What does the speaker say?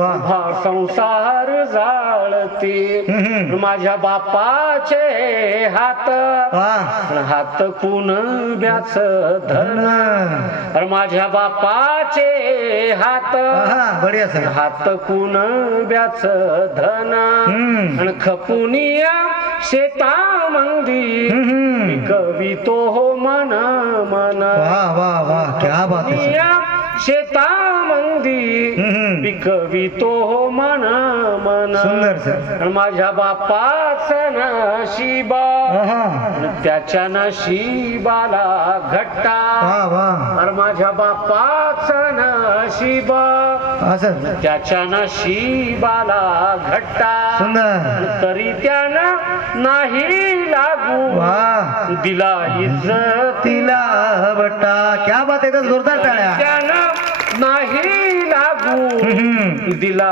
हा संसार जाळती. माझ्या बापाचे हात. हात कुणब्याच धन अरे माझ्या बापाचे हात. हात कुणब्याच धन. आणि खपुनिया शेता मंदी हम्म. कवितो हो मन मन. वा वा वा. क्या बात है शेता मंदी. पिकवितो हो मन मन. सुंदर सर. माझ्या बापाचा नशिबा. त्याच्या नशिबाला घट्टा. अरे माझ्या बापाचा नशिबा. त्याच्या नशिबाला घट्टा. सुंदर. तरी त्यानं नाही लागू. दिला इज्जत तिला बट्टा. क्या बात आहे जोरदार टाळ्या. இதெல்லாம்